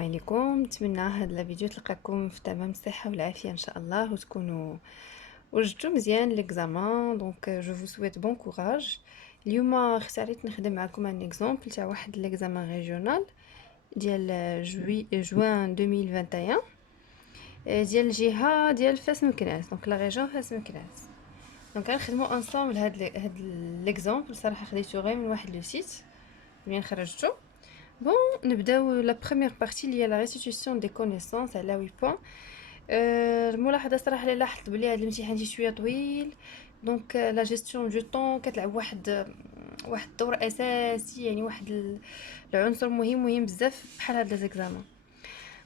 عليكم. نتمنى هاد الفيديو تلقاكم في تمام الصحه والعافيه ان شاء الله وتكونوا وجدتوا مزيان ليكزامان. دونك جو فو سويت بون كوراج. اليوم اختاريت نخدم معكم ان اكزامبل تاع واحد ليكزامان ريجيونال ديال جوان 2021 ديال الجهه ديال فاس مكناس. دونك لا ريجون فاس مكناس. دونك غنخدموا انصامبل هاد ليكزامبل. صراحه خديته غير من واحد لو سيت منين خرجته. Bon, نبداو la première partie اللي هي la restitution des connaissances على 8 points. الملاحظه صراحه اللي لاحظت بلي هذا الامتحان شي شويه طويل. دونك لا جيستيون دو طون كتلعب واحد الدور اساسي، يعني واحد العنصر مهم بزاف بحال هاد لي زيكزامان.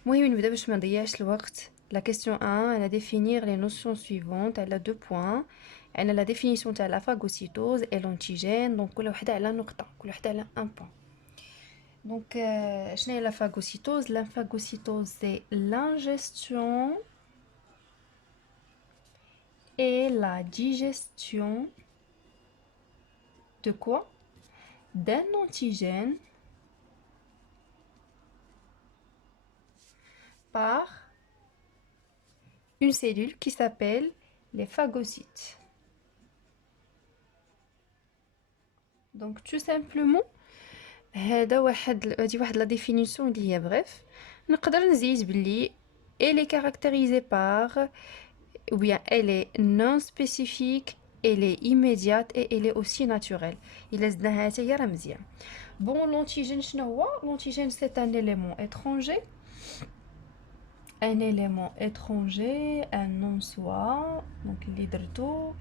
المهم نبدا باش ما نضيعش الوقت. La question 1, elle a définir les notions suivantes. Elle a 2 points. Elle a la définition de la phagocytose et l'antigène. Donc كل وحده على نقطه، كل وحده على 1 point. Donc, qu'est-ce que la phagocytose? La phagocytose, c'est l'ingestion et la digestion de quoi? D'un antigène par une cellule qui s'appelle les phagocytes. Donc, tout simplement, هذه واحد la définition اللي هي bref. نقدر نزيد بلي elle est caractérisée par ou bien elle est non spécifique, elle est immédiate et elle est aussi naturelle. Il est مزيان. Bon, l'antigène شنو هو؟ L'antigène c'est un élément étranger. Un élément étranger, un non-soi, donc اللي درتو.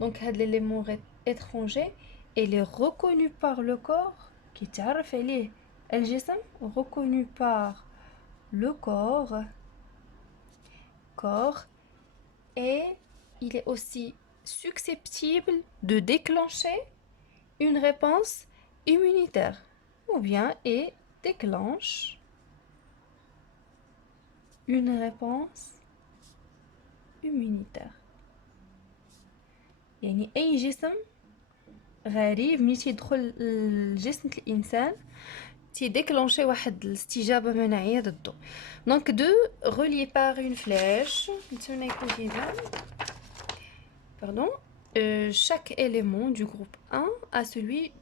Donc هذا l'élément étranger, il est reconnu par le corps qui تعرف عليه الجسم, reconnu par le corps et il est aussi susceptible de déclencher une réponse immunitaire ou bien et déclenche une réponse immunitaire. يعني أي جسم غريب ملي تيدخل الجسم الإنسان تيديكلونشي واحد الاستجابة مناعية ضده. Donc deux reliés par une flèche. Pardon. Chaque élément du groupe 1 a celui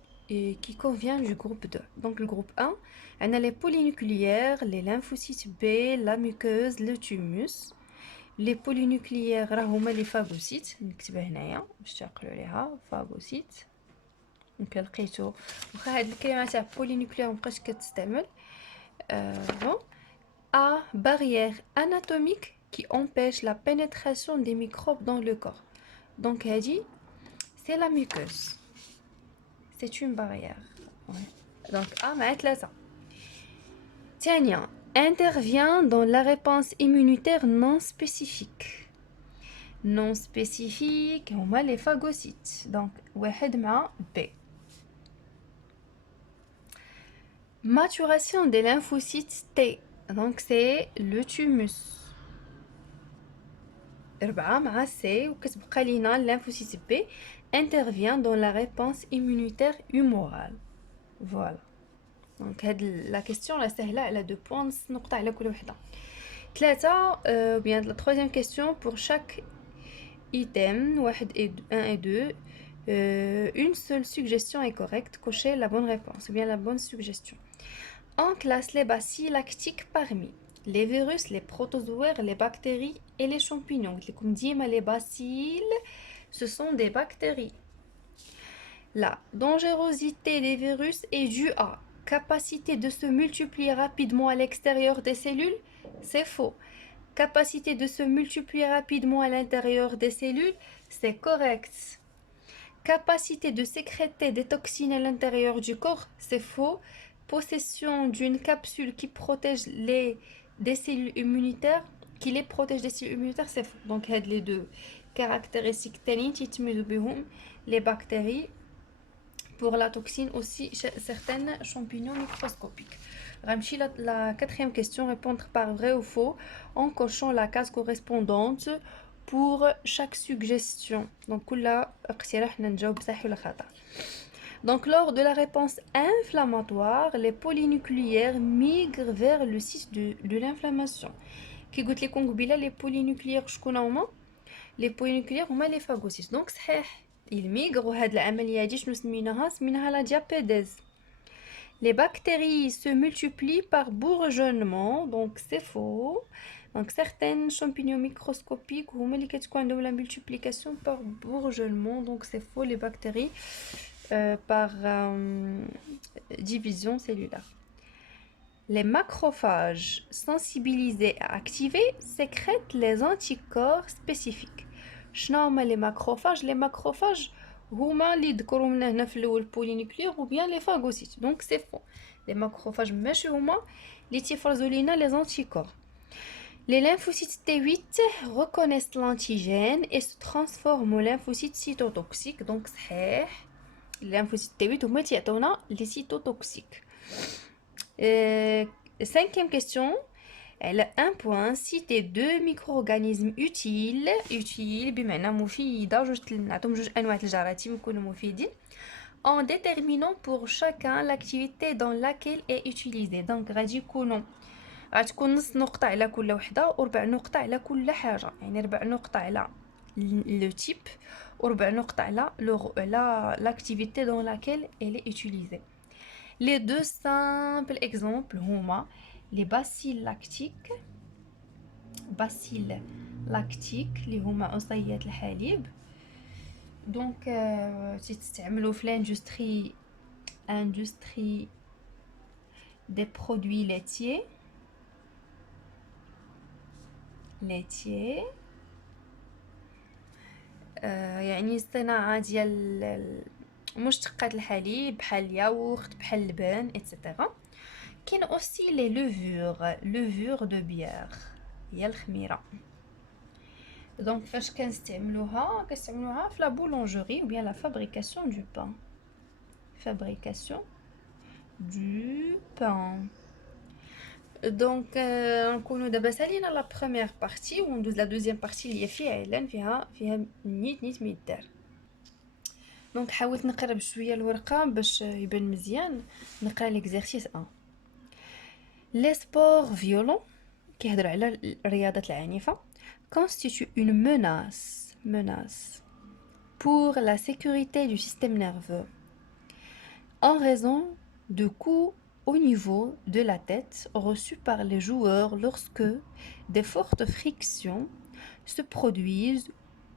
qui convient du groupe 2. Donc le groupe 1, on a les polynucléaires, les lymphocytes B, la muqueuse, le thymus. Les polynucléaires هما les phagocytes. نكتبها هنايا باش تعقلوا عليها phagocytes. دونك لقيتو واخا هاد الكلمه تاع polynucléaire مابقاش كتستعمل. Bon. A, barrière anatomique qui empêche la pénétration des microbes dans le corps. Donc هادي c'est la muqueuse. C'est une barrière. Ouais. Donc A مع 3. ثانيا intervient dans la réponse immunitaire non spécifique. Non spécifique هما les phagocytes. Donc واحد مع B. Maturation des lymphocytes T. Donc c'est le thymus. 4 مع C وكتبقى لينا lymphocyte B intervient dans la réponse immunitaire humorale. Voilà. Donc la question la سهلة على 2 points, نص نقطة على كل وحدة. 3 bien la troisième question pour chaque item 1 et 2 une seule suggestion est correcte. Cochez la bonne réponse ou bien la bonne suggestion. On classe les bacilles lactiques parmi les virus, les protozoaires, les bactéries et les champignons. Comme dit, les bacilles, ce sont des bactéries. La dangerosité des virus est due à capacité de se multiplier rapidement à l'extérieur des cellules. C'est faux. Capacité de se multiplier rapidement à l'intérieur des cellules, c'est correct. Capacité de sécréter des toxines à l'intérieur du corps, c'est faux. Possession d'une capsule qui protège des cellules immunitaires, qui les protège des cellules immunitaires, c'est faux. Donc les deux caractéristiques les bactéries. Pour la toxine aussi, certaines champignons microscopiques. Ramchi, la quatrième question, répondre par vrai ou faux en cochant la case correspondante pour chaque suggestion. Donc là, نجاوب صح ولا خطأ. Donc, lors de la réponse inflammatoire, les polynucléaires migrent vers le site de l'inflammation. Qui goûte les congobiles, les polynucléaires, je connais au les polynucléaires هما les phagocytes. Donc صحيح ils migrent وهاد العملية هادي شنو سميناها la diapédèse. Les bactéries se multiplient par bourgeonnement, donc c'est faux. Donc certaines champignons microscopiques هما اللي كتكون عندهم la multiplication par bourgeonnement, donc c'est faux. Les bactéries par division cellulaire. Les macrophages sensibilisés et activés sécrètent les anticorps spécifiques. شنو هما les macrophages? Les macrophages هما اللي ذكروا منه هنا في الاول polynucléaires ou bien les phagocytes. Donc c'est faux. Les macrophages ماشي هما اللي تيفرزوا لينا les anticorps. Les lymphocytes T8 reconnaissent l'antigène et se transforment en lymphocytes cytotoxiques. Donc صحيح les lymphocytes T8 هما تيعطونا les cytotoxiques. Cinquième question. Elle a un point. Citez deux micro-organismes utiles بمعنى مفيدة نعطيهم جوج أنواع الجراثيم يكونوا مفيدين en déterminant pour chacun l'activité dans laquelle est utilisée. Donc غتكون نص نقطة على كل وحدة وربع نقطة على كل حاجة، يعني ربع نقطة على le type وربع نقطة على l'activité dans laquelle elle est utilisée. Les deux simples exemples هما les bacilles lactiques اللي هما عصيات الحليب. دونك تستعملوا في l'industrie des produits laitiers يعني الصناعة ديال مشتقات الحليب بحال الياغورت بحال اللبن etc. كاين aussi les levures de bière هي الخميرة. دونك فاش كنستعملوها في la boulangerie ou bien la fabrication du pain. دونك نكونوا دابا سالينا لا بروميير بارتي وندوز لا دوزيام بارتي اللي فيها نيت ميدار. دونك حاولت نقرب شويه الورقه باش يبان مزيان. نقرا ليكزارسيس 1. Les sports violents كيهضروا على الرياضات العنيفة constituent une menace pour la sécurité du système nerveux en raison de coups au niveau de la tête reçus par les joueurs lorsque des fortes frictions se produisent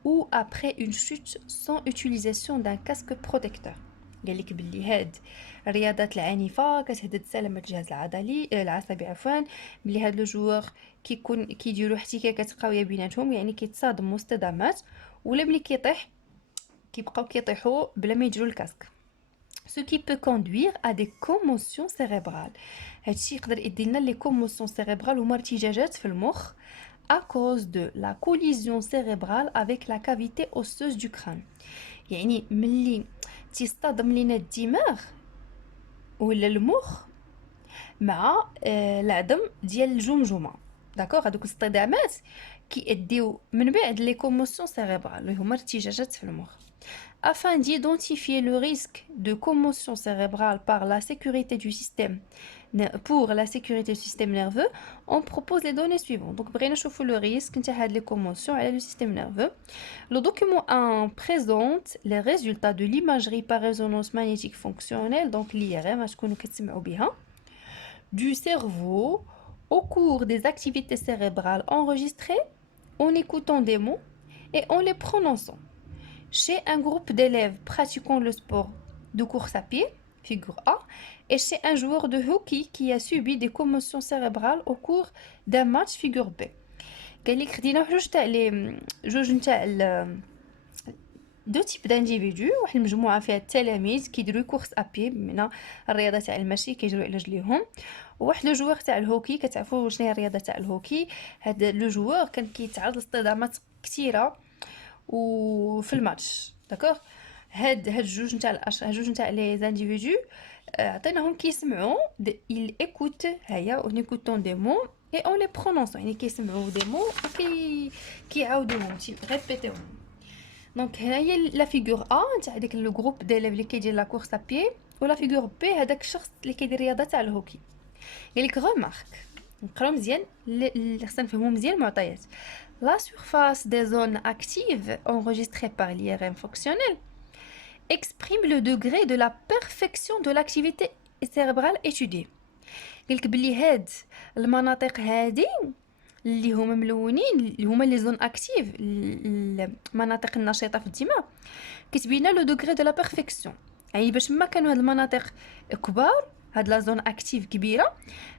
ou après une chute sans utilisation d'un casque protecteur. قال لك بلي هاد الرياضات العنيفه كتهدد سلامه الجهاز العصبي بلي هاد لو جوور كيديروا احتكاكات قويه بيناتهم، يعني كيتصادموا اصطدامات، ولا ملي كيطيح كيبقاو كيطيحوا بلا ما يديروا الكاسك. ce qui peut conduire à des commotions cérébrales. هادشي يقدر يدي لنا لي commotions cérébrales هما ارتجاجات في المخ à cause de la collision cérébrale avec la cavité osseuse du crâne. يعني ملي تيصطدم لينا الدماغ ولا المخ مع العظم ديال الجمجمه، داكوغ. هذوك الاصطدامات كيؤديو من بعد لي كوموسيون سيريبرال اللي هما ارتجاجات في المخ. afin d'identifier le risque de commotion cérébrale pour la sécurité du système nerveux, on propose les données suivantes. Donc, بغينا نشوفوا le risque نتاع هاد les commotions على le système nerveux. Le document 1 présente les résultats de l'imagerie par résonance magnétique fonctionnelle, donc l'IRM غتكونوا كتسمعوا بها, du cerveau au cours des activités cérébrales enregistrées en écoutant des mots et en les prononçant. Chez un groupe d'élèves pratiquant le sport de course à pied, figure A, et chez un joueur de hockey qui a subi des commotions cérébrales au cours d'un match, figure B. قال لك خدينا جوج نتاع دو تيب d'individus، واحد المجموعه فيها التلاميذ كيديروا كورس ابي بمعنى الرياضه تاع المشي كيجروا على رجليهم، وواحد لو جوور تاع الهوكي. كتعرفوا شنو هي الرياضه تاع الهوكي؟ هذا لو جوور كان كيتعرض لاصطدامات كثيره وفي الماتش، داكوغ. هاد جوج نتاع لي زانديفيدو عطيناهم كيسمعوا il écoute هيا en écoutant des mots et en les prononçant، يعني كيسمعوا des mots وكيعاودوهم ريبيتيهم. دونك هنايا لا فيغور ا تاع داك لو جروب ديال اللي كيدير لا كورس ا بيي، ولا فيغور بي هذاك الشخص اللي كيدير الرياضه تاع الهوكي. قالك غومارك، نقراو مزيان اللي خصنا نفهمو مزيان المعطيات. La surface des zones actives enregistrées par l'IRM fonctionnel exprime le degré de la perfection de l'activité cérébrale étudiée. قالك بلي هاد المناطق هادي اللي هما ملونين اللي هما لي زون اكتيف، المناطق النشطه في الدماغ، كتبين لو دوغري دو لا بيرفكسيون. يعني باش ما كانوا هاد المناطق كبار، هاد لا زون اكتيف كبيره،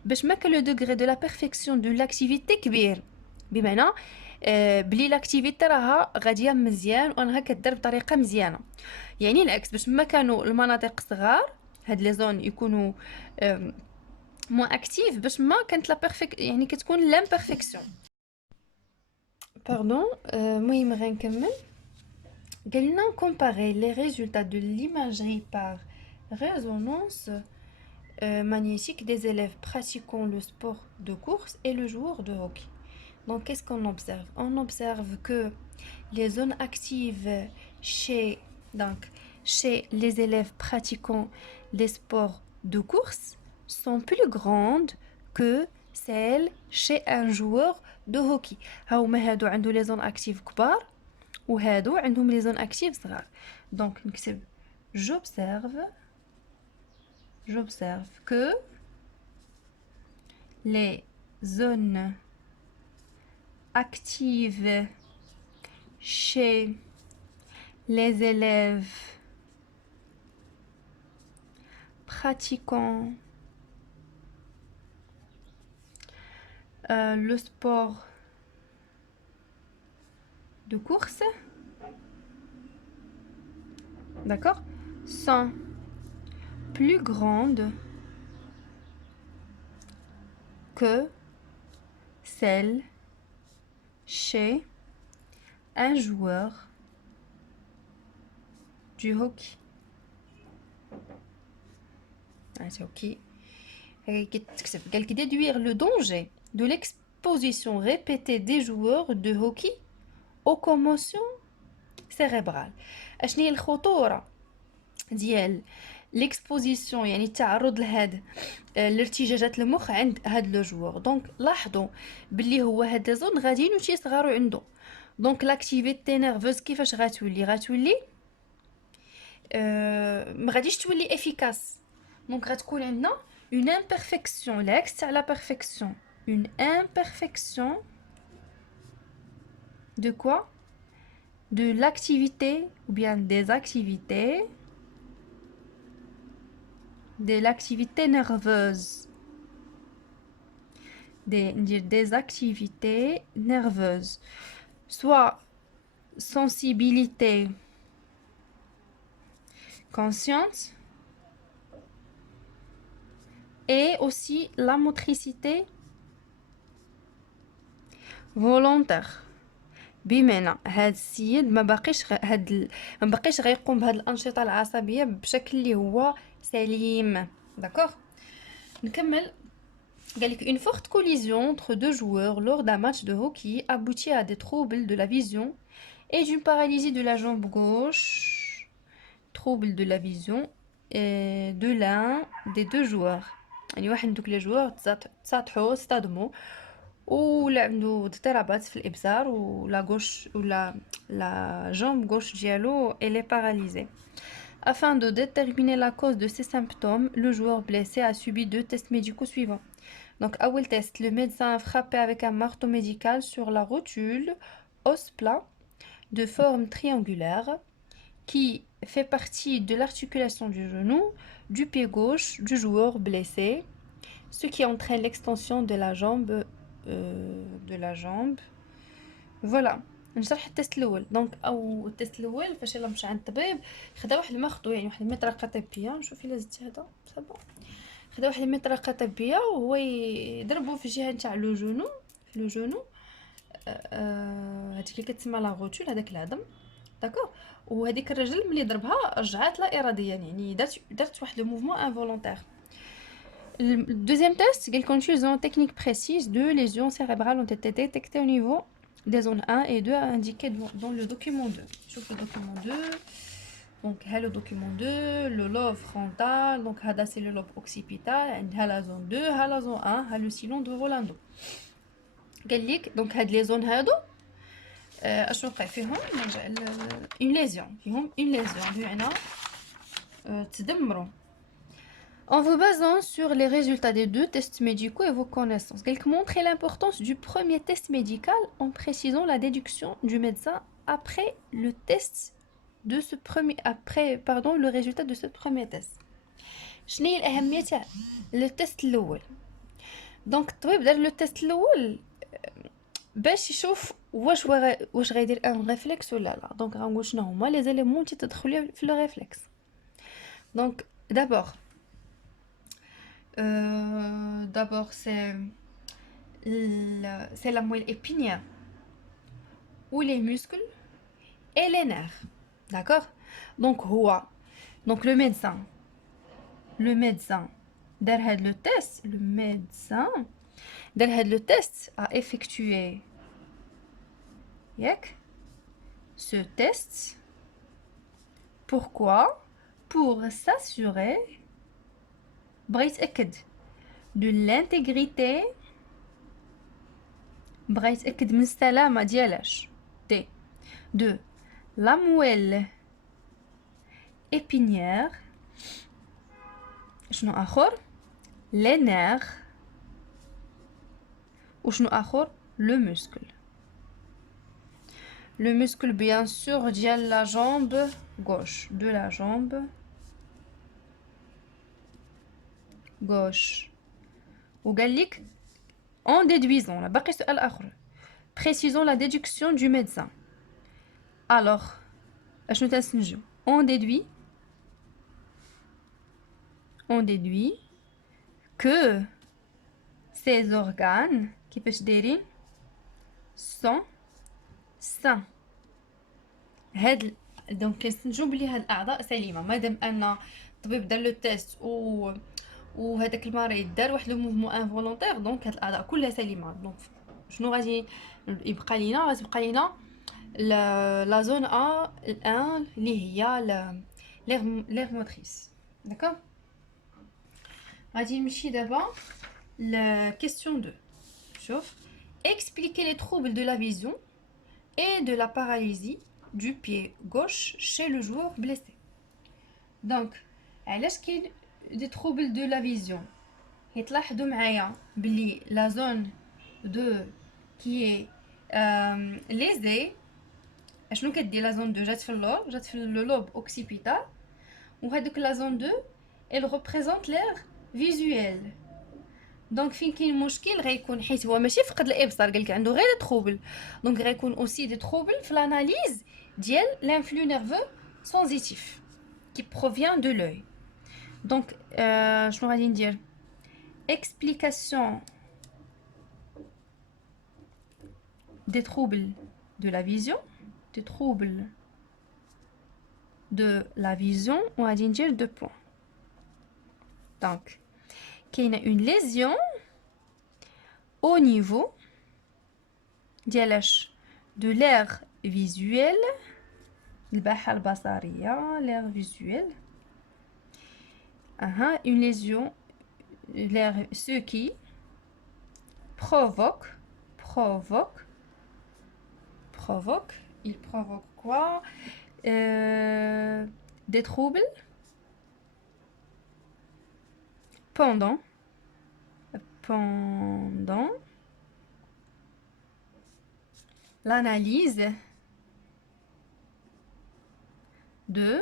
باش ما كان لو دوغري دو لا بيرفكسيون دو لاكتيفيتي كبير، بمعنى بلي لاكتيفيتي راها غاديه مزيان وانها كدير بطريقه مزيانه. يعني العكس، باش ما كانوا المناطق صغار، هاد لي زون يكونوا moins active باش ما كانت لا بيرفيك، يعني كتكون لامبيرفكسيون. باردون المهم غنكمل. قالنا comparer les résultats de l'imagerie par résonance magnétique des élèves pratiquant le sport de course et le joueur de hockey. Donc qu'est-ce qu'on observe? On observe que les zones actives chez les élèves pratiquant les sports de course sont plus grandes que celles chez un joueur de hockey. هاهما هادو عندو لي زون اكتيف كبار وهادو عندهم لي زون اكتيف صغار. دونك نكتب j'observe que les zones actives chez les élèves pratiquant le sport de course, d'accord, sont plus grandes que celles chez un joueur du hockey. C'est ok. Qu'elle déduire le danger de l'exposition répétée des joueurs de hockey aux commotions cérébrales. اشني هي الخطوره ديال ليكسبوزيسيون، يعني التعرض لهاد الارتجاجات المخ عند هاد لو جوور. دونك لاحظوا باللي هو هاد لي زون غاديين وشي صغارو عنده. دونك لاكتيفيتي نيرفوز كيفاش غتولي ما غاديش تولي افيكاس. دونك غتكون عندنا une imperfection، l'axe تاع la perfection، une imperfection de quoi? De l'activité ou bien des activités de l'activité nerveuse, des activités nerveuses, soit sensibilité consciente et aussi la motricité volontaire. بمعنى هاد السيد ما باقيش غيقوم بهاد الانشطه العصبيه بشكل اللي هو سليم. داكوغ نكمل. قالك une forte collision entre deux joueurs lors d'un match de hockey aboutit à des troubles de la vision et d'une paralysie de la jambe gauche. Troubles de la vision et de l'un des deux joueurs. يعني واحد من دوك لي جوار تصاطحوا اصطدموا ولا عنده اضطرابات في الابصار ولا غوش ولا لا jambe gauche ديالو elle est paralysée. Afin de déterminer la cause de ces symptômes, le joueur blessé a subi 2 tests médicaux suivants. Donc, أول test, le médecin a frappé avec un marteau médical sur la rotule os plat de forme triangulaire qui fait partie de l'articulation du genou du pied gauche du joueur blessé, ce qui entraîne l'extension de la jambe. Voilà. نشرح التست الاول. دونك او التست الاول فاش يلا مشى عند الطبيب خدا واحد المخطو، يعني واحد المطرقه طبيه. نشوف الا زدت هذا صافي. خدا واحد المطرقه طبيه وهو يضربو في الجهه نتاع لو جونو، في لو جونو هذيك اللي كتسمى لا غوتول، هذاك العظم. داكوغ. وهذيك الرجل ملي ضربها رجعات لا اراديا، يعني درت واحد لو موفمون انفولونتير. Le deuxième test, quelle contusion technique précise de lésions cérébrales ont été détectées au niveau des zones 1 et 2 indiquées dans le document 2. Je le document 2. Donc, le document 2, le lobe frontal. Donc, c'est le lobe occipital. La zone 2, la zone 1, le sillon de Rolando. Donc, les zones une lésion. Une lésion. En vous basant sur les résultats des 2 tests médicaux et vos connaissances, montrez l'importance du premier test médical en précisant la déduction du médecin après le résultat de ce premier test. شنو هي الأهمية تاع le test الأول؟ دونك الطبيب دار لو تيست الأول باش يشوف واش غيدير ان ريفلكس ولا لا. دونك غنقول شنو هما لي زيليمون اللي تدخلوا في لو ريفلكس. دونك d'abord c'est la moelle épinière ou les muscles et les nerfs, d'accord. Donc le médecin derrière le test a effectué ce test. Pourquoi? Pour s'assurer de l'intégrité de la moelle épinière, les nerfs ou le muscle. Le muscle bien sûr de la jambe gauche, وقال en déduisant précisons la déduction du médecin. Alors on déduit que ces organes qui peuvent dire sont sains. donc كنستنتجوا بلي هاد الاعضاء سليمه مادام ان الطبيب دار لو تيست وهذاك المريض دار واحد لو موفمون انفولونتير. دونك هاد الاعضاء كلها سليمه. دونك شنو غادي يبقى لينا لا زون ا الان اللي هي لير موتريس. داكوغ. غادي نمشي دابا ل question 2. شوف expliquer les troubles de la vision et de la paralysie du pied gauche chez le joueur blessé. Donc علاش كاين des troubles de la vision؟ يتلاحظوا معايا بلي la zone 2 qui est lésée. شنو كدير لا زون 2؟ جات في le lobe occipital. وهذوك la zone 2 elle représente l'air visuel. دونك فين كاين مشكل غيكون حيت هو ماشي فقد الابصار، قالك عنده غير تروبل. دونك غيكون اوسي دي تروبل في l'analyse ديال l'influx nerveux sensitif qui provient de l'œil. Donc شنو غادي ندير؟ explication des troubles de la vision, on va dire 2 points. Donc qu'il y a une lésion au niveau de l'air visuel, l'air visuel, une lésion, ce qui provoque, il provoque quoi? Des troubles pendant l'analyse de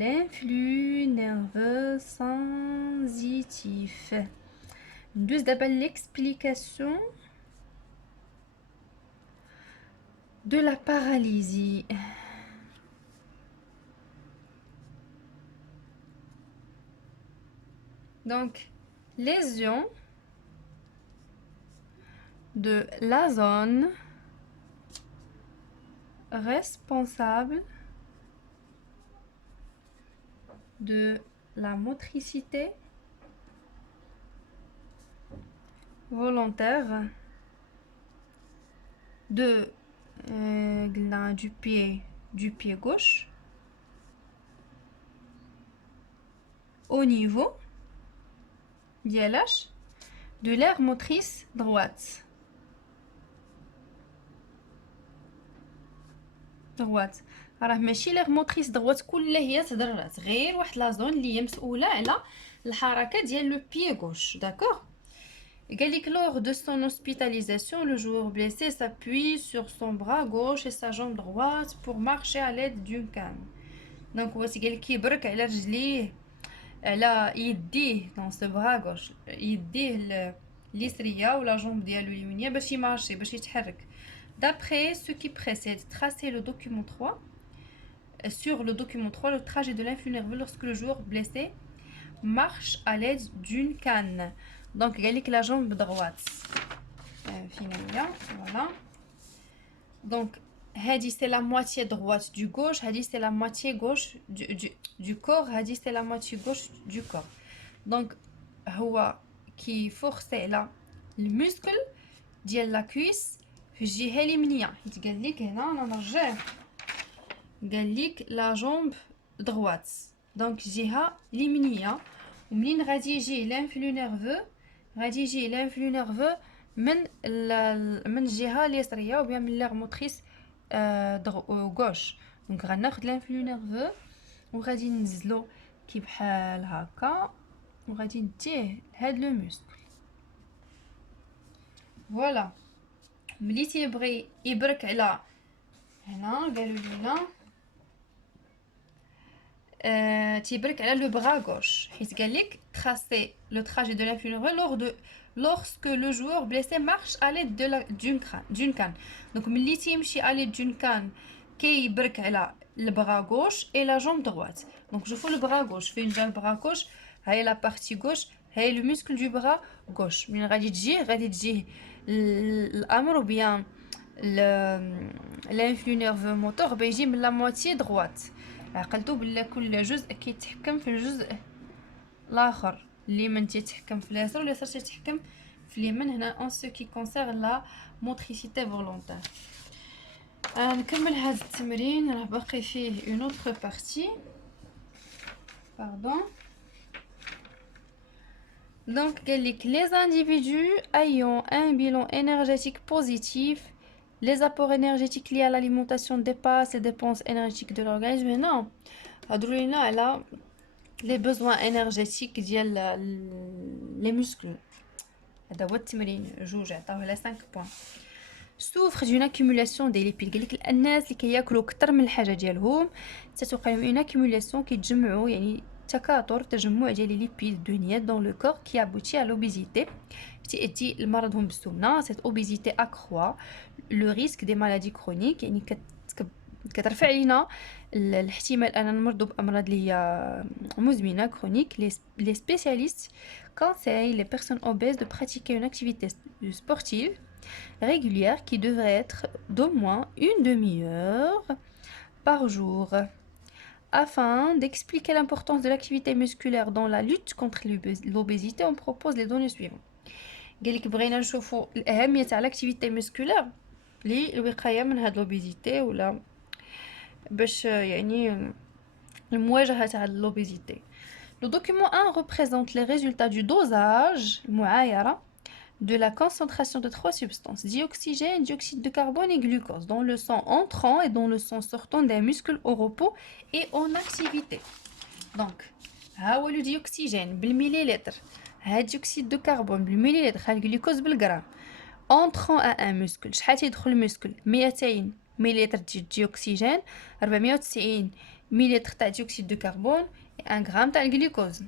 l'influx nerveux sensitif. D'abord l'explication de la paralysie. Donc lésion de la zone responsable de la motricité volontaire de du pied gauche au niveau de l'aire motrice droite. راه ماشي l'aire motrice droite كلها هي تضررات، غير واحد لا زون اللي هي مسؤوله على الحركه ديال لو pied gauche. D'accord. Lors de son hospitalisation, le joueur blessé s'appuie sur son bras gauche et sa jambe droite pour marcher à l'aide d'une canne. Donc, voici qui برك على رجليه على يديه dans ce bras gauche، يديه اليسريه ولا جامب ديالو اليمنيه باش يمارشي باش يتحرك. D'après ce qui précède, tracez le document 3. Sur le document 3, le trajet de l'influx nerveux lorsque le joueur blessé marche à l'aide d'une canne. Donc, il y a la jambe droite. Finalement, voilà. Donc, Hadi c'est la moitié droite du gauche, Hadi c'est la moitié gauche du corps, Hadi c'est la moitié gauche du corps. Donc, هو qui force là le muscle ديال la cuisse في الجهة اليمنية. حيت قال لك هنا انا نرجع قال لك la jambe droite. Donc, الجهة اليمنية. ومنين غادي يجي l'influx nerveux من الجهه اليسريه وبيا من لير موتريس غوش. دونك غناخد l'influx nerveux وغادي ننزلو كي بحال هكا وغادي نديه لهاد لو موسكل. فوالا. ملي تيبغي يبرك على هنا قالوا لينا تيبرك على لو بras gauche حيت قال لك tracer le trajet de l'influx nerveux lorsque le joueur blessé marche à l'aide d'une canne. Donc ملي تيمشي à l'aide d'une canne كيبرك على le bras gauche et la jambe droite. Donc je fais le bras gauche. فين جا le bras gauche هاي la partie gauche هاي le muscle du bras gauche. من غادي تجيه الامر وبيان l'influx nerveux moteur بيجي من la moitié droite. عقلتو بلا كل جزء كيتحكم في الجزء الاخر. اليمين تيتحكم في اليسار واليسار تيتحكم في اليمين. هنا en ce qui concerne la motricité volontaire. نكمل هذا التمرين راه باقي فيه une autre partie. Pardon. Donc قال لك les individus ayant un bilan énergétique positif, les apports énergétiques liés à l'alimentation dépassent les dépenses énergétiques de l'organisme. هنا هضروا لينا على les besoins énergétiques ديال les muscles. هذا هو التمرين جوج عطاوه على 5 بوين. souffre d'une accumulation des lipides. قال لك الناس اللي كياكلوا اكثر من الحاجه ديالهم تتوقع لهم une accumulation كيتجمعوا يعني تجمع ديال لي ليبيد دهنيات dans le corps qui aboutit à l'obésité. تأتي المرض هم بالسمنه. cette obésité accroît le risque des maladies chroniques يعني كترفع لينا الاحتمال ان نمرضوا بامراض اللي هي مزمنه chronique. les spécialistes conseillent les personnes obèses de pratiquer une activité sportive régulière qui devrait être d'au moins une demi-heure par jour. Afin d'expliquer l'importance de l'activité musculaire dans la lutte contre l'obésité, on propose les données suivantes. قال لك بغينا نشوفوا الاهميه تاع l'activité musculaire للوقايه من هاد l'obésité ولا باش يعني المواجهه تاع l'obésité. Le document 1 représente les résultats du dosage المعايره de la concentration de 3 substances, dioxygène, dioxyde de carbone et glucose, dans le sang entrant et dans le sang sortant des muscles au repos et en activité. Donc, ها le dioxygène بالمليلتر، ها dioxyde de carbone بالمليلتر، ها الجلوكوز بالغرام. entrant à un muscle، شحال تيدخل المسكل 200 مليلتر ديال الديوكسيجين، 490 مليلتر تاع ديوكسيد دو كربون، 1 غرام تاع الجلوكوز.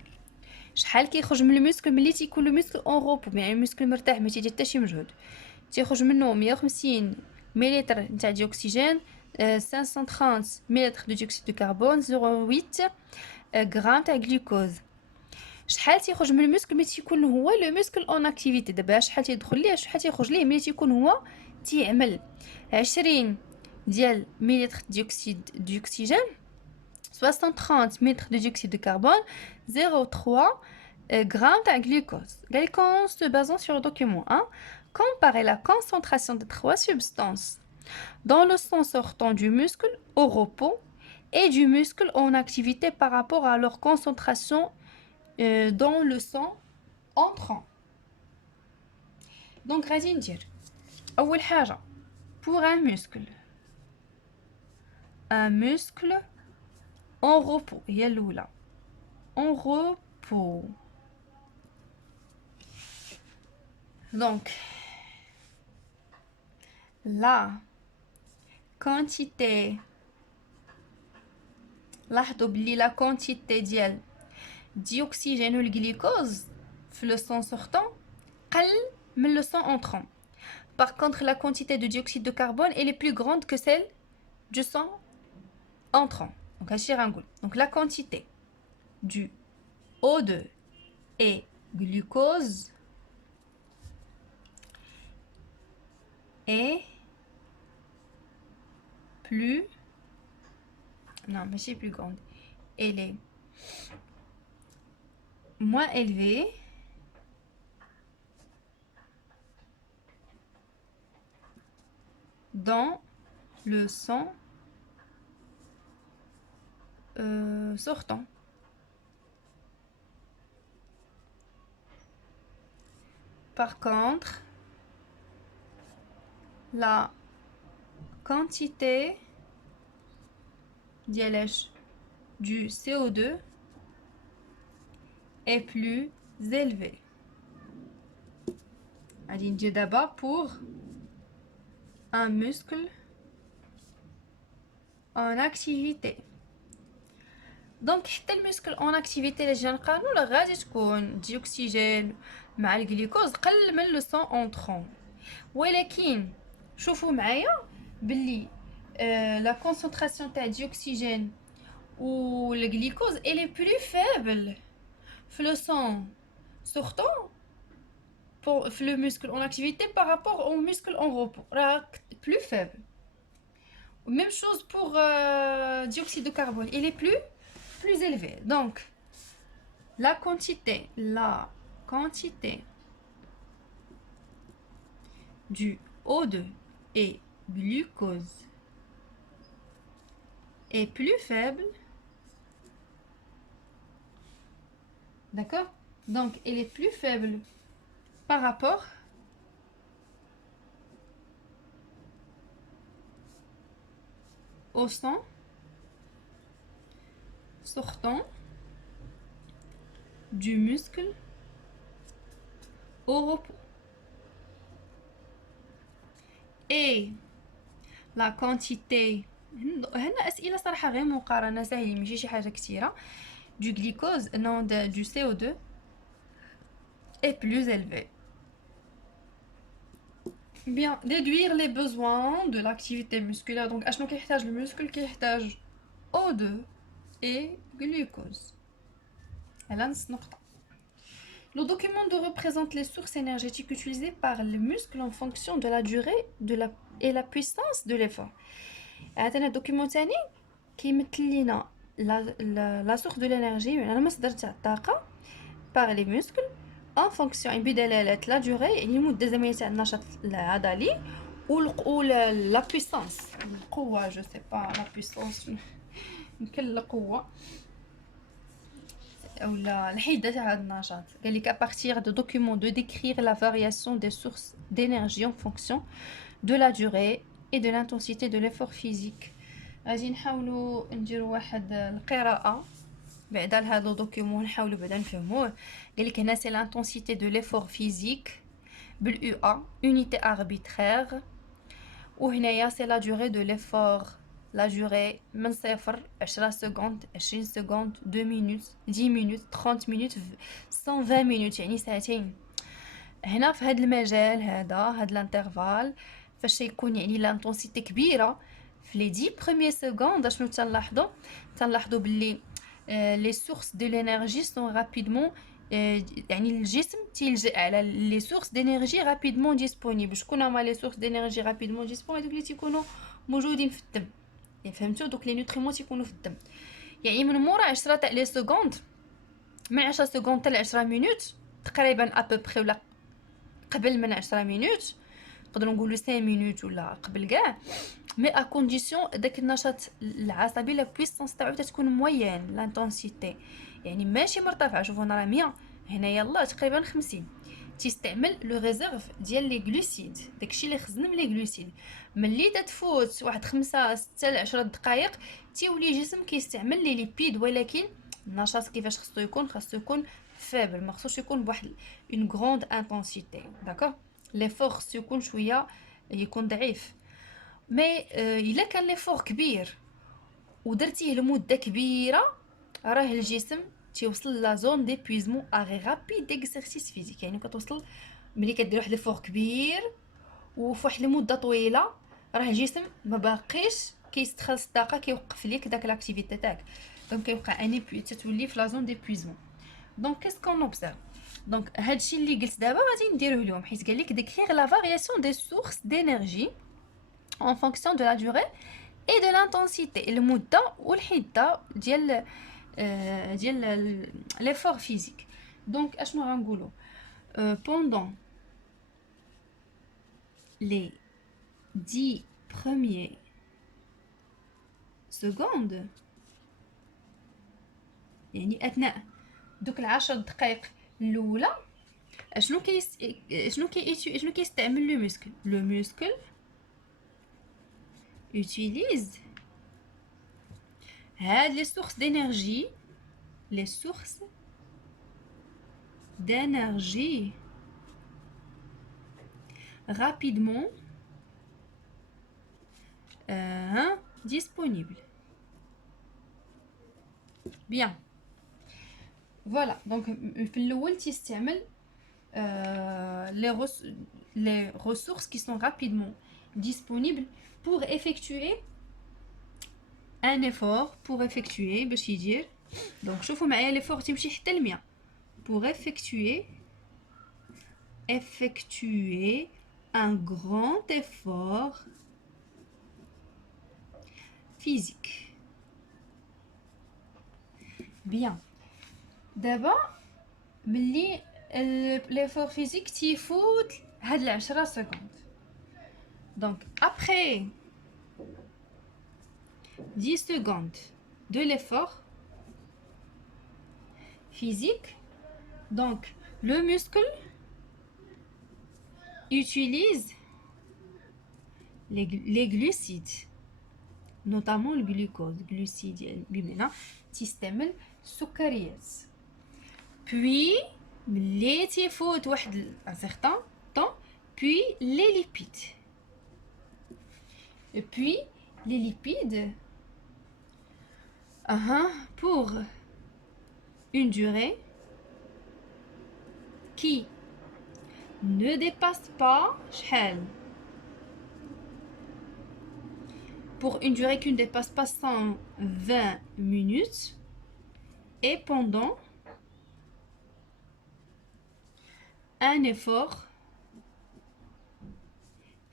شحال كيخرج من المسكل ملي تيكون المسكل اون روبو يعني المسكل مرتاح ما تيدير حتى شي مجهود؟ تيخرج منه 150 مليلتر نتاع ديوكسيجين، 530 مليلتر دو ديوكسيد دو كربون، 0.8 غرام تاع جلوكوز. شحال تيخرج من المسكل ملي تيكون هو لو مسكل اون اكتيفيتي؟ دابا شحال تيدخل ليه شحال تيخرج ليه ملي تيكون هو تيعمل؟ 20 ديال مليلتر ديوكسيد ديوكسيجين، 630 مليلتر de dioxyde de carbone, 0,3 grammes de glucose. On se basant sur le document 1, comparer la concentration des trois substances dans le sang sortant du muscle au repos et du muscle en activité par rapport à leur concentration dans le sang entrant. Donc, غادي ندير أول حاجة pour un muscle en repos هي الأولى en repos. Donc, la quantité لاحظوا بلي la quantité ديال dioxygène والglucose في le sang sortant قل من le sang entrant. Par contre, la quantité de dioxyde de carbone elle est plus grande que celle du sang entrant. Donc, donc la quantité du O2 et glucose est plus... Non, mais c'est plus grande. Elle est moins élevée dans le sang sortant. Par contre, la quantité du CO2 est plus élevée. Allez, on dit d'abord pour un muscle en activité. Donc, حتى المسكل en activité اللي جينا نقارنو راه غادي تكون ديوكسيجين مع الجلوكوز قل من لو سون اونطرون. ولكن شوفوا معايا باللي لا كونسونطراسيون تاع ديوكسيجين و الجلوكوز elle est plus faible في لو سون sortant pour le muscle en activité par rapport au muscle en repos. راه plus faible. Même chose pour dioxyde de carbone, il est plus élevé. Donc, la quantité du O2 et glucose est plus faible. D'accord? Donc, elle est plus faible par rapport au sang sortant du muscle au repos. Et la quantité هنا أسئلة صراحة غير مقارنة سهلة ماشي شي حاجة كثيرة du glucose non du CO2 est plus élevé. Bien, déduire les besoins de l'activité musculaire. Donc اشنو كيحتاج المسكل كيحتاج O2 et glucose. Le document représente les sources énergétiques utilisées par le muscle en fonction de la durée et la puissance de l'effort. عندنا document ثاني كيمثل لينا la source de l'énergie يعني مصدر تاع الطاقة par les muscles en fonction بدلالة la durée يعني المدة الزمنية تاع النشاط العضلي و la puissance القوة je sais pas la puissance يمكن القوة ou الحدة تاع النشاط. قال لك à partir de documents de décrire la variation des sources d'énergie en fonction de la durée et de l'intensité de l'effort physique. غادي نحاولوا نديروا واحد القراءة بعد هذا الدوكيومون نحاولوا بعدا نفهموه. قال لك هنا c'est l'intensité de l'effort physique بالUA unité arbitraire وهنايا c'est la durée de l'effort la durée من 0 10 secondes 20 secondes 2 minutes 10 minutes 30 minutes 120 minutes يعني ساعتين. هنا في هذا المجال هذا الانترفال فاش يكون يعني لانتونسيتي كبيره في لي 10 premiers secondes شنو تنلاحظوا باللي لي سورس دو لينيرجي سون رابيدمون يعني الجسم تيلجأ على لي سورس دينيرجي رابيدمون ديسپونيبل. شكون هما لي سورس دينيرجي رابيدمون ديسپونيبل؟ دوك اللي تيكونوا موجودين في الدم. فهمتوا؟ دوك لي نوتريمون تيكونوا في الدم. يعني من مورا 10 تاع لي سكوند من 10 سكوند حتى ل 10 مينوت تقريبا ابوبري ولا قبل من 10 مينوت، نقدروا نقولوا 5 مينوت ولا قبل كاع، مي ا كونديسيون داك النشاط العصبي لا بويسونس تاعو تكون موين لانتونسيتي، يعني ماشي مرتفعه. شوفوا انا راه 100 هنا يلا تقريبا 50. تيستعمل لو ريزيرف ديال لي غلوسيد، داكشي اللي خزن من لي غلوسيد. ملي تتفوت واحد 5 6 ل 10 دقائق تيولي الجسم كيستعمل لي ليبيد، ولكن النشاط كيفاش خصو يكون فابل، ما خصوش يكون بواحد اون غروند انتنسيتي. داكوغ، لي فورس يكون شويه يكون ضعيف. مي الا كان لي فور كبير ودرتيه لمده كبيره، راه الجسم تيوصل لا زون ديبويزمون اغي رابيد اكسرسيس فيزيك. يعني كتوصل ملي كدير واحد ليفور كبير وفواحد المده طويله، راه الجسم ما باقيش كيستخلص الطاقه، كيوقف ليك داك لاكتيفيتي تاعك، دونك كيوقع اني تتولي في لا زون ديبويزمون. دونك كاسكون اوبزيرف، دونك هادشي اللي قلت دابا غادي نديروه اليوم، حيت قال لك ديكريغ لا فارياسيون دي سورس دينيرجي en fonction de la durée et de l'intensité، المده والحده ديال l'effort physique. دونك اشنو غنقولوا pendant les 10 premiers secondes، يعني اثناء دوك العشر دقائق الاولى، شنو كيستعمل لو موسكل utilise les sources d'énergie rapidement disponibles. Bien. Voilà, donc في الأول تستعمل les ressources qui sont rapidement disponibles pour effectuer un effort، pour effectuer باش يدير. دونك شوفوا معايا ليفور تمشي حتى ل 100. pour effectuer un grand effort physique. Bien. دابا ملي l'effort physique تيفوت هاد 10 سكوند، donc après 10 secondes de l'effort physique, donc le muscle utilise les glucides, notamment le glucose. glucides بمعنى تستعمل السكريات. puis ملي تيفوت واحد un certain temps، puis les lipides. et puis les lipides pour une durée qui ne dépasse pas شحال، pour une durée qui ne dépasse pas 120 minutes et pendant un effort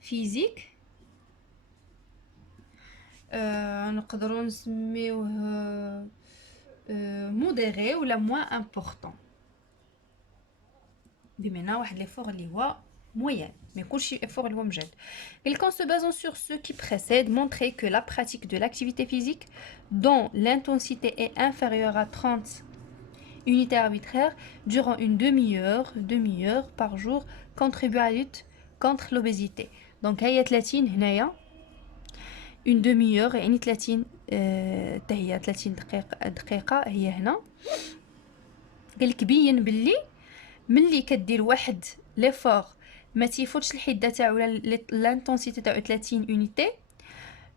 physique نقدروا نسميوه modéré ولا moins important، بمعنى واحد l'effort اللي هو moyen، ما يكونش effort اللي هو مجهد. Et qu'en se basant sur ce qui précède, montrer que la pratique de l'activité physique dont l'intensité est inférieure à 30 unités arbitraires durant une demi-heure par jour contribue à la lutte contre l'obésité. donc هي 30 هنايا une demi-heure، يعني 30 حتى هي 30 دقيقه هي هنا. قالك بين باللي ملي كدير واحد ليفور ما تيفوتش الحده تاعو ولا لانتونسيتي تاعو 30 يونيتي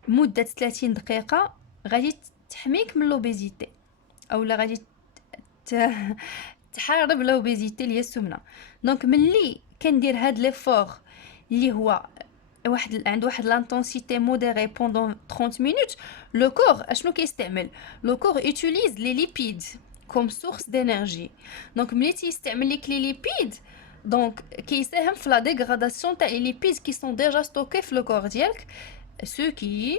مده 30 دقيقه، غادي تحميك من لوبيزيتي اولا غادي تحارب لوبيزيتي اللي هي السمنه. دونك ملي كندير هاد ليفور اللي هو عند واحد لانتونسيتي موديري بوندون 30 مينوت، لو كور اشنو كيستعمل؟ لو كور يوتيليز لي ليبيد كوم سورس دينيرجي. دونك ملي تيستعمل ليك لي ليبيد، دونك كيساهم في لا ديغراداسيون تاع لي ليبيد كي سون ديجا ستوكي في لو كور ديالك، سو كي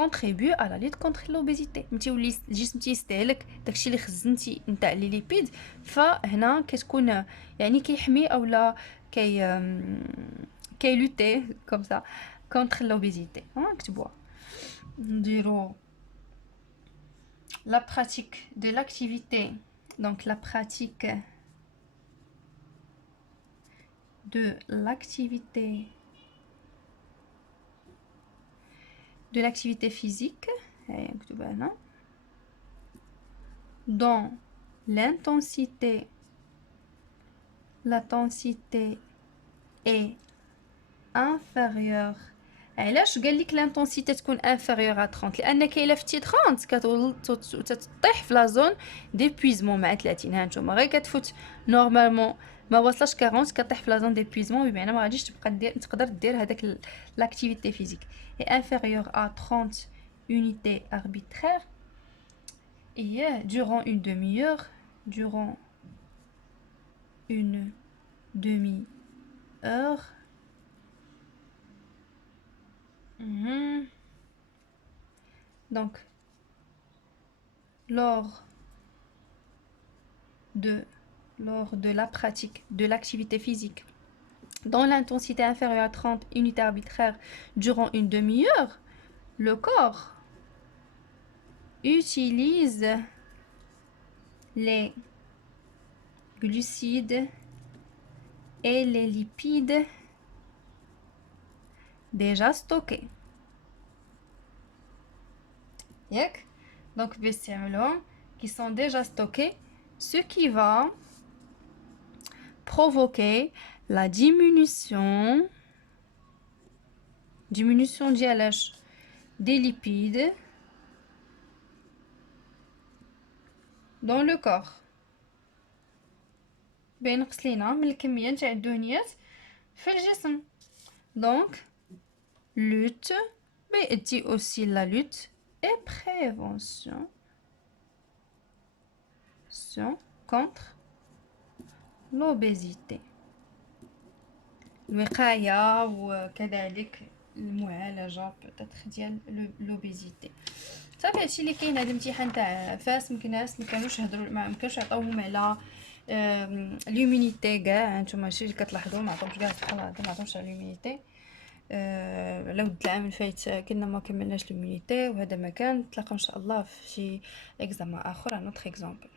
contribue à la lutte contre l'obésité. متولي الجسم تيستهلك داكشي اللي خزنتي نتاع لي ليبيد، فهنا كتكون يعني كيحمي اولا كي لوتي كوم سا contre l'obésité. نكتبوها نديرو la pratique de l'activité, donc la pratique de l'activité physique dont l'intensité est inférieure. علاش قال لك l'intensité تكون inférieure à 30؟ لان كاينه فتي 30 كتطيح في لا زون ديبويزمون مع 30. ها نتوما غير كتفوت نورمالمون ما وصلش 40 كطيح في لا زون ديبويزمون، بمعنى ما غاديش تبقى تقدر دير هذاك l'activité physique est inférieure à 30 unités arbitraires et durant une demi-heure donc lors de la pratique de l'activité physique dont l'intensité inférieure à 30 unités arbitraires durant une demi-heure, le corps utilise les glucides et les lipides déjà stockés. Donc بيستعملوهم qui sont déjà stockés, ce qui va provoquer la diminution des lipides dans le corps. بينقص لينا من الكميه نتاع الدهنيات في الجسم. Donc lutte dit aussi la lutte et prévention contre l'obésité. الوقاية وكذلك المعالجة ديال l'obésité. صافي هادشي اللي كاين. هذا الامتحان تاع فاس الناس ما كانوش يعطوهم على لومينيتي كاع. نتوما هادشي اللي كتلاحظوا ما عطاوش كاع سبحان الله ما عطاوش على لومينيتي. لو العام الفايت كنا ما كملناش لومينيتي، وهذا ما كان. نتلاقاو ان شاء الله في شي اكزامان اخر. نوتر اكزامبل